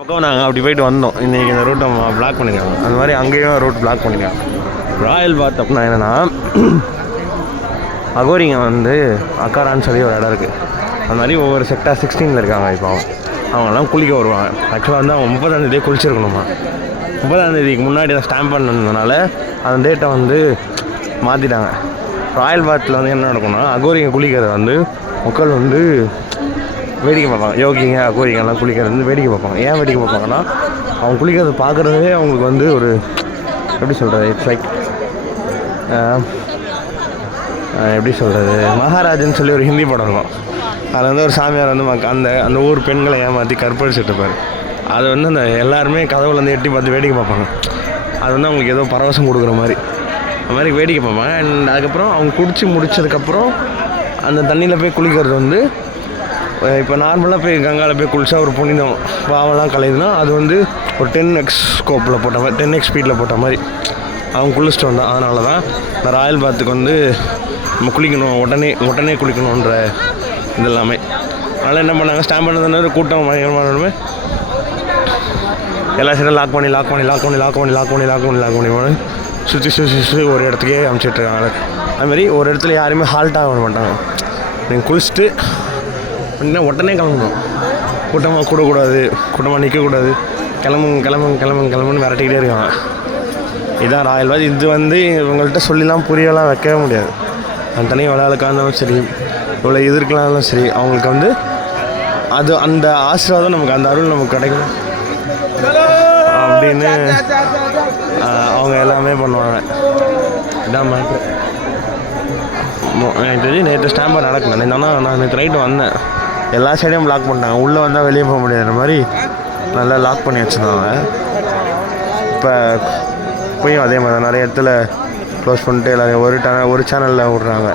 பக்கம் நாங்கள் அப்படி போயிட்டு வந்தோம். இன்றைக்கி இந்த ரூட்டை பிளாக் பண்ணியிருக்காங்க. அந்த மாதிரி அங்கேயும் ரூட் பிளாக் பண்ணியிருக்காங்க. ராயல் பாத் அப்படின்னா என்னென்னா, அகோரிங்க வந்து அக்காரான்னு சொல்லி ஒரு இடம் இருக்குது. அந்த மாதிரி ஒவ்வொரு செக்டார் 16 இருக்காங்க. இப்போ அவங்கெல்லாம் குளிக்க வருவாங்க. ஆக்சுவலாக வந்து அவங்க 30ஆந்தேதியே குளிச்சிருக்கணுமா. 30ஆந்தேதிக்கு முன்னாடி அதை ஸ்டாம்ப் பண்ணதுனால அந்த டேட்டை வந்து மாற்றிட்டாங்க. ராயல் பாத்தில் வந்து என்ன நடக்கும்னா, அகோரிங்க குளிக்கிறத வந்து மக்கள் வந்து வேடிக்கை பார்ப்பாங்க. யோகிங்க அகோரிங்கெல்லாம் குளிக்கிறது வந்து வேடிக்கை பார்ப்பாங்க. ஏன் வேடிக்கை பார்ப்பாங்கன்னா, அவங்க குளிக்கிறத பார்க்குறதே அவங்களுக்கு வந்து ஒரு எப்படி சொல்கிறது, இட்ஸ் லைக் எப்படி சொல்கிறது, மகாராஜன்னு சொல்லி ஒரு ஹிந்தி படம் இருக்கும். அதில் வந்து ஒரு சாமியார் வந்து அந்த ஊர் பெண்களை ஏமாற்றி கற்பழிச்சுட்டுப்பார். அது வந்து அந்த எல்லாருமே கதவுல வந்து எட்டி பார்த்து வேடிக்கை பார்ப்பாங்க. அது வந்து அவங்களுக்கு ஏதோ பரவசம் கொடுக்குற மாதிரி அந்த மாதிரி வேடிக்கை பார்ப்பாங்க. அண்ட் அதுக்கப்புறம் அவங்க குடிச்சு முடிச்சதுக்கப்புறம் அந்த தண்ணியில் போய் குளிக்கிறது வந்து, இப்போ நார்மலாக போய் கங்காவில் போய் குளிச்சா ஒரு புனிதம் பாவெல்லாம் கலையுதுன்னா, அது வந்து ஒரு 10x ஸ்கோப்பில் போட்ட மாதிரி, 10x ஸ்பீடில் போட்ட மாதிரி அவங்க குளிச்சுட்டு வந்தான். அதனால தான் இந்த ராயல் பாத்துக்கு வந்து நம்ம குளிக்கணும், உடனே குளிக்கணுன்ற இது எல்லாமே. அதனால் என்ன பண்ணாங்க, ஸ்டாம்ப் பண்ணதுன்னு கூட்டம் பயங்கரமானமே எல்லா சைடும் லாக் பண்ணி சுற்றி ஒரு இடத்துக்கே அனுப்பிச்சிட்ருக்காங்க. அதுமாதிரி ஒரு இடத்துல யாருமே ஹால்ட் ஆக மாட்டாங்க. நீங்கள் குளிச்சுட்டு அப்படின்னா உடனே கிளம்பணும். கூட்டமாக கூட்டமாக நிற்கக்கூடாது. கிளம்புன்னு விரட்டிக்கிட்டே இருக்காங்க. இதுதான் ராயல் பாத். இது வந்து இவங்கள்ட்ட சொல்லிலாம் புரியலாம் வைக்கவே முடியாது. அந்த தனி விளையாளுக்காக இருந்தாலும் சரி, இவ்வளோ எதிர்க்கலாம்னாலும் சரி, அவங்களுக்கு வந்து அது அந்த ஆசீர்வாதம் நமக்கு, அந்த அருள் நமக்கு கிடைக்கும் அப்படின்னு அவங்க எல்லாமே பண்ணுவாங்க. இதான் மேட்ரு. எனக்கு தெரிஞ்சு நேற்று ஸ்டாம்பர் நடக்கல. நான் நேற்று நைட்டு வந்தேன், எல்லா சைடையும் லாக் பண்ணிட்டாங்க. உள்ளே வந்தால் வெளியே போக முடியாத மாதிரி நல்லா லாக் பண்ணி வச்சுருந்தாங்க. இப்போ போயும் அதே மாதிரி நிறைய இடத்துல க்ளோஸ் பண்ணிட்டு எல்லாரும் ஒரு சேனலில் விட்றாங்க.